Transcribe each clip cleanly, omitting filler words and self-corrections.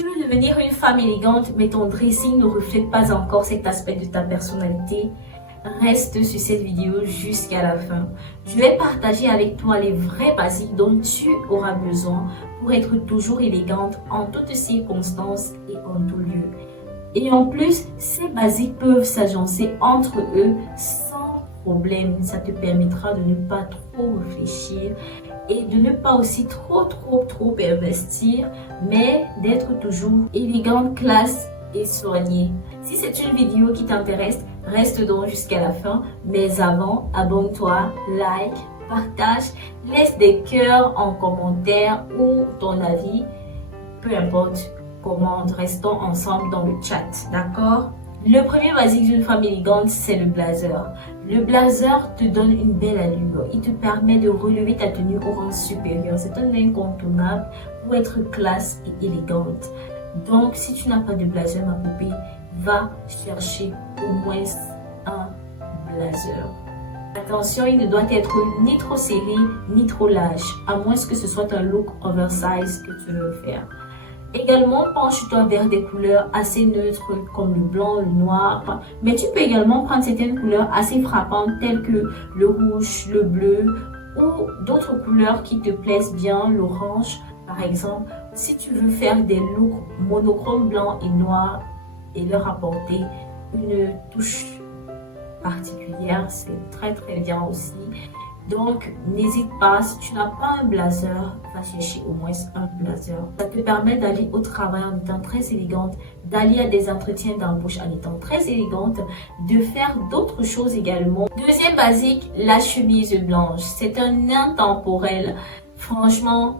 Tu veux devenir une femme élégante, mais ton dressing ne reflète pas encore cet aspect de ta personnalité? Reste sur cette vidéo jusqu'à la fin. Je vais partager avec toi les vrais basiques dont tu auras besoin pour être toujours élégante en toutes circonstances et en tout lieu. Et en plus, ces basiques peuvent s'agencer entre eux sans problème. Ça te permettra de ne pas trop réfléchir et de ne pas aussi trop investir, mais d'être toujours élégante, classe et soignée. Si c'est une vidéo qui t'intéresse, reste donc jusqu'à la fin. Mais avant, abonne-toi, like, partage, laisse des cœurs en commentaire ou ton avis, peu importe. Commente, restons ensemble dans le chat, d'accord? Le premier basique d'une femme élégante, c'est le blazer. Le blazer te donne une belle allure. Il te permet de relever ta tenue au rang supérieur. C'est un incontournable pour être classe et élégante. Donc, si tu n'as pas de blazer, ma poupée, va chercher au moins un blazer. Attention, il ne doit être ni trop serré, ni trop large, à moins que ce soit un look oversize que tu veux faire. Également, penche-toi vers des couleurs assez neutres comme le blanc, le noir. Mais tu peux également prendre certaines couleurs assez frappantes telles que le rouge, le bleu ou d'autres couleurs qui te plaisent bien, l'orange par exemple. Si tu veux faire des looks monochromes blanc et noir et leur apporter une touche particulière, c'est très bien aussi. Donc, n'hésite pas, si tu n'as pas un blazer, va chercher au moins un blazer. Ça te permet d'aller au travail en étant très élégante, d'aller à des entretiens d'embauche en étant très élégante, de faire d'autres choses également. Deuxième basique, la chemise blanche. C'est un intemporel. Franchement,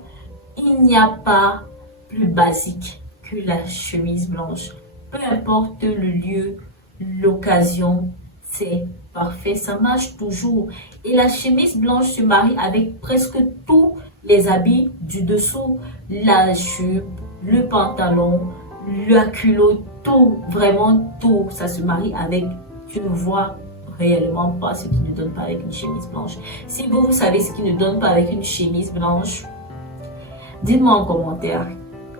il n'y a pas plus basique que la chemise blanche. Peu importe le lieu, l'occasion, c'est parfait, ça marche toujours. Et la chemise blanche se marie avec presque tous les habits du dessous, la jupe, le pantalon, la culotte, tout, vraiment tout, ça se marie avec. Tu ne vois réellement pas ce qui ne donne pas avec une chemise blanche. Si vous savez ce qui ne donne pas avec une chemise blanche, dites-moi en commentaire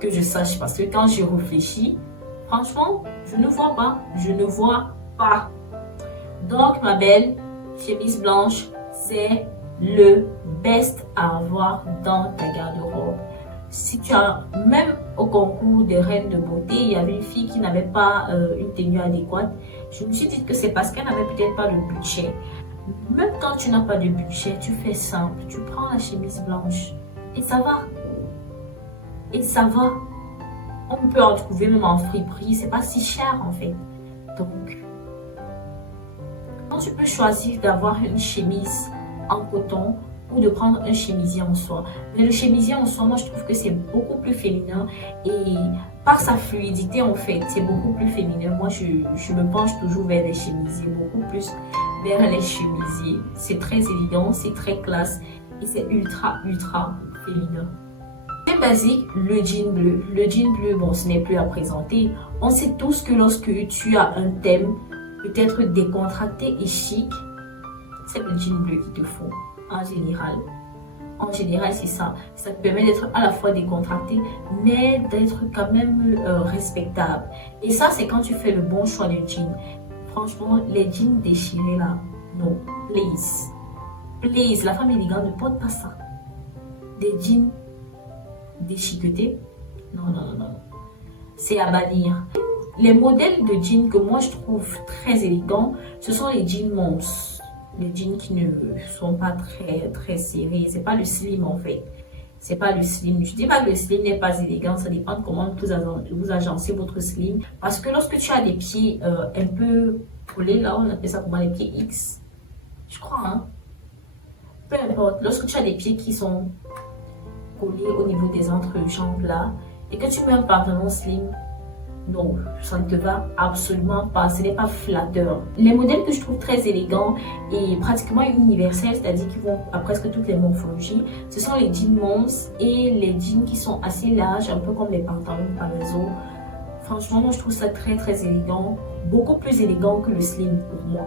que je sache, parce que quand je réfléchis, franchement, je ne vois pas. Donc, ma belle, chemise blanche, c'est le best à avoir dans ta garde-robe. Si tu as, même au concours des reines de beauté, il y avait une fille qui n'avait pas une tenue adéquate. Je me suis dit que c'est parce qu'elle n'avait peut-être pas le budget. Même quand tu n'as pas de budget, tu fais simple. Tu prends la chemise blanche et ça va. Et ça va. On peut en trouver même en friperie. C'est pas si cher en fait. Donc, tu peux choisir d'avoir une chemise en coton ou de prendre un chemisier en soie. Mais le chemisier en soie, moi je trouve que c'est beaucoup plus féminin et par sa fluidité en fait, c'est beaucoup plus féminin. Moi je me penche toujours vers les chemisiers, beaucoup plus vers les chemisiers. C'est très élégant, c'est très classe et c'est ultra féminin. C'est basique, le jean bleu. Le jean bleu, bon, ce n'est plus à présenter. On sait tous que lorsque tu as un thème peut-être décontracté et chic, c'est le jean bleu qu'il te faut en général. En général, c'est ça. Ça te permet d'être à la fois décontracté, mais d'être quand même respectable. Et ça, c'est quand tu fais le bon choix de jean. Franchement, les jeans déchirés là, non, please. Please, la femme élégante ne porte pas ça. Des jeans déchiquetés, non. C'est à bannir. Les modèles de jeans que moi je trouve très élégants, ce sont les jeans mons. Les jeans qui ne sont pas très serrés. C'est pas le slim en fait. C'est pas le slim. Je dis pas que le slim n'est pas élégant. Ça dépend de comment vous agencez votre slim. Parce que lorsque tu as des pieds un peu collés, là on appelle ça comment, les pieds X. Je crois, hein. Peu importe. Lorsque tu as des pieds qui sont collés au niveau des entrejambes là, et que tu mets un pantalon slim, non, ça ne te va absolument pas, ce n'est pas flatteur. Les modèles que je trouve très élégants et pratiquement universels, c'est-à-dire qui vont à presque toutes les morphologies, ce sont les jeans mons et les jeans qui sont assez larges, un peu comme les pantalons palazzo. Franchement, moi je trouve ça très élégant, beaucoup plus élégant que le slim pour moi.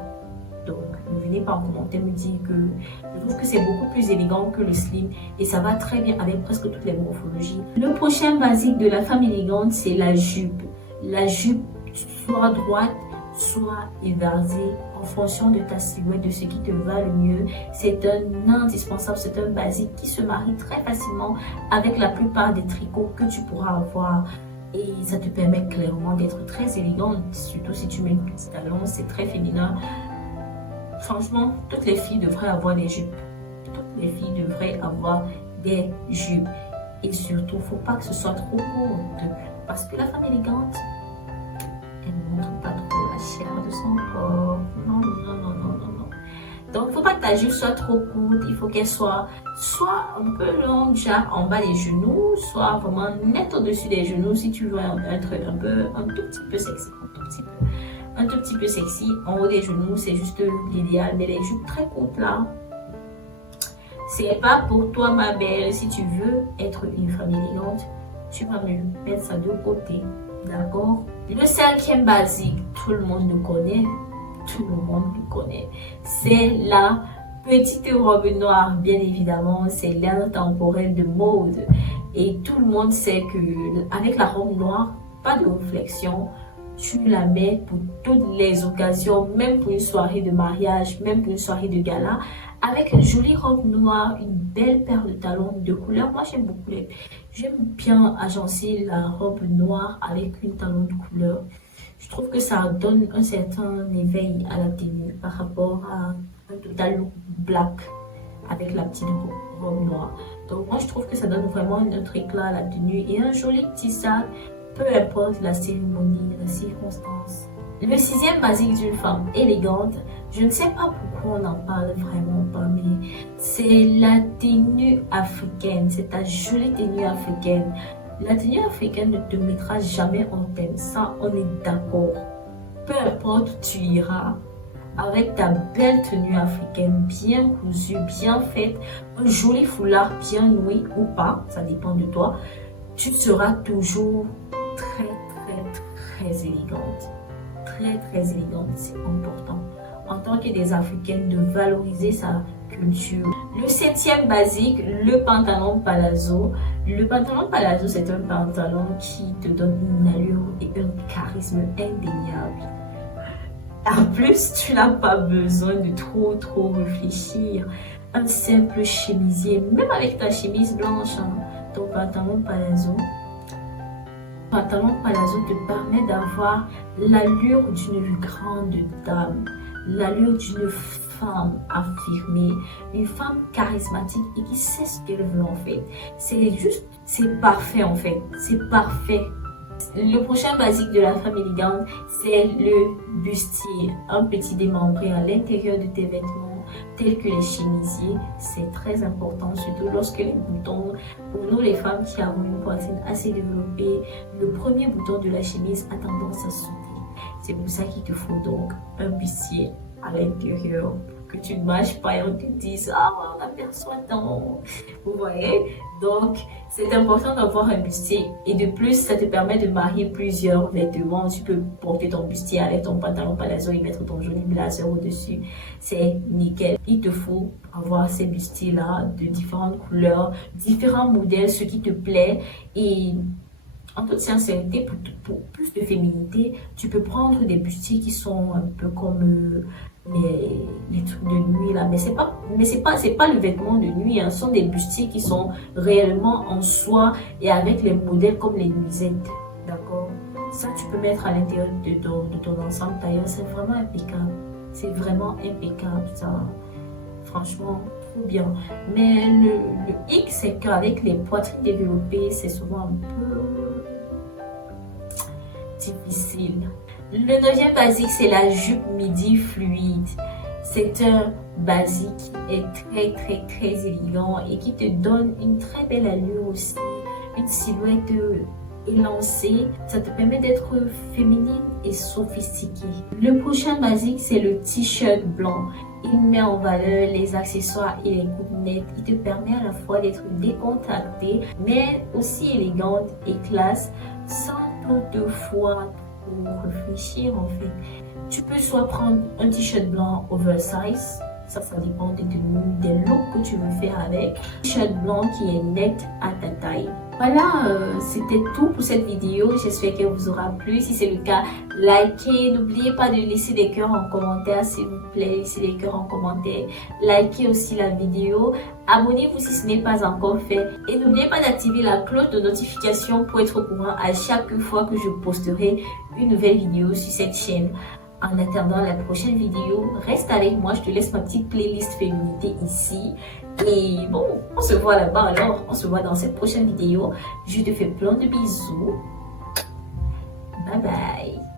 Donc, ne venez pas en commentaire me dire que je trouve que c'est beaucoup plus élégant que le slim et ça va très bien avec presque toutes les morphologies. Le prochain basique de la femme élégante, c'est la jupe. La jupe, soit droite, soit éversée, en fonction de ta silhouette, de ce qui te va le mieux. C'est un indispensable, c'est un basique qui se marie très facilement avec la plupart des tricots que tu pourras avoir. Et ça te permet clairement d'être très élégante, surtout si tu mets une petite talon, c'est très féminin. Franchement, toutes les filles devraient avoir des jupes. Toutes les filles devraient avoir des jupes. Et surtout, il ne faut pas que ce soit trop court. Parce que la femme élégante, elle ne montre pas trop la chair de son corps. Non, non, non, non, non, non. Donc, il ne faut pas que ta jupe soit trop courte. Il faut qu'elle soit un peu longue, genre en bas des genoux, soit vraiment net au-dessus des genoux si tu veux être un tout petit peu sexy. Un tout petit peu sexy. En haut des genoux, c'est juste l'idéal. Mais les jupes très courtes là, c'est pas pour toi, ma belle. Si tu veux être une femme élégante, tu vas me mettre ça de côté. D'accord? Le cinquième basique, tout le monde le connaît. Tout le monde le connaît. C'est la petite robe noire, bien évidemment. C'est l'intemporel de mode. Et tout le monde sait que avec la robe noire, pas de réflexion. Tu la mets pour toutes les occasions, même pour une soirée de mariage, même pour une soirée de gala, avec une jolie robe noire, une belle paire de talons de couleur. Moi, j'aime beaucoup j'aime bien agencer la robe noire avec une talon de couleur. Je trouve que ça donne un certain éveil à la tenue par rapport à un total look black avec la petite robe noire. Donc, moi, je trouve que ça donne vraiment un autre éclat à la tenue et un joli petit sac. Peu importe la cérémonie, la circonstance. Le sixième basique d'une femme élégante, je ne sais pas pourquoi on en parle vraiment pas, mais c'est la tenue africaine. C'est ta jolie tenue africaine. La tenue africaine ne te mettra jamais en thème. Ça, on est d'accord. Peu importe où tu iras, avec ta belle tenue africaine, bien cousue, bien faite, un joli foulard bien noué ou pas, ça dépend de toi, tu seras toujours très élégante. Très élégante, c'est important. En tant que des Africaines, de valoriser sa culture. Le septième basique, le pantalon palazzo. Le pantalon palazzo, c'est un pantalon qui te donne une allure et un charisme indéniable. En plus, tu n'as pas besoin de trop réfléchir. Un simple chemisier, même avec ta chemise blanche, hein, ton pantalon palazzo te permet d'avoir l'allure d'une grande dame, l'allure d'une femme affirmée, une femme charismatique et qui sait ce qu'elle veut en fait. C'est parfait en fait, c'est parfait. Le prochain basique de la femme élégante, c'est le bustier, un petit démembré à l'intérieur de tes vêtements tels que les chemisiers. C'est très important, surtout lorsque les boutons, pour nous les femmes qui avons une poitrine assez développée, le premier bouton de la chemise a tendance à sauter. C'est pour ça qu'il te faut donc un bustier à l'intérieur, que tu ne marches pas et on te dise « Ah, on aperçoit ton... » Vous voyez? Donc, c'est important d'avoir un bustier. Et de plus, ça te permet de marier plusieurs vêtements. Tu peux porter ton bustier avec ton pantalon palazzo et mettre ton joli blazer au-dessus. C'est nickel. Il te faut avoir ces bustiers-là de différentes couleurs, différents modèles, ce qui te plaît. Et en toute sincérité, pour plus de féminité, tu peux prendre des bustiers qui sont un peu comme les trucs de nuit là, mais c'est pas le vêtement de nuit, hein. Ce sont des bustiers qui sont réellement en soie et avec les modèles comme les nuisettes, d'accord? Ça, tu peux mettre à l'intérieur de ton ensemble tailleur, c'est vraiment impeccable. C'est vraiment impeccable, ça. Franchement, trop bien. Mais le hic, c'est qu'avec les poitrines développées, c'est souvent un peu difficile. Le neuvième basique, c'est la jupe midi fluide. C'est un basique qui est très élégant et qui te donne une très belle allure aussi, une silhouette élancée. Ça te permet d'être féminine et sophistiquée. Le prochain basique, c'est le t-shirt blanc. Il met en valeur les accessoires et les coupes nettes. Il te permet à la fois d'être décontractée, mais aussi élégante et classe, sans toutefois pour réfléchir en fait. Tu peux soit prendre un t-shirt blanc oversize, ça dépend des looks que tu veux faire avec. T-shirt blanc qui est net à ta taille. Voilà, c'était tout pour cette vidéo. J'espère qu'elle vous aura plu. Si c'est le cas, likez. N'oubliez pas de laisser des cœurs en commentaire, s'il vous plaît. Laissez des cœurs en commentaire. Likez aussi la vidéo. Abonnez-vous si ce n'est pas encore fait. Et n'oubliez pas d'activer la cloche de notification pour être au courant à chaque fois que je posterai une nouvelle vidéo sur cette chaîne. En attendant la prochaine vidéo, reste avec moi. Je te laisse ma petite playlist féminité ici. Et bon, on se voit là-bas alors. On se voit dans cette prochaine vidéo. Je te fais plein de bisous. Bye bye.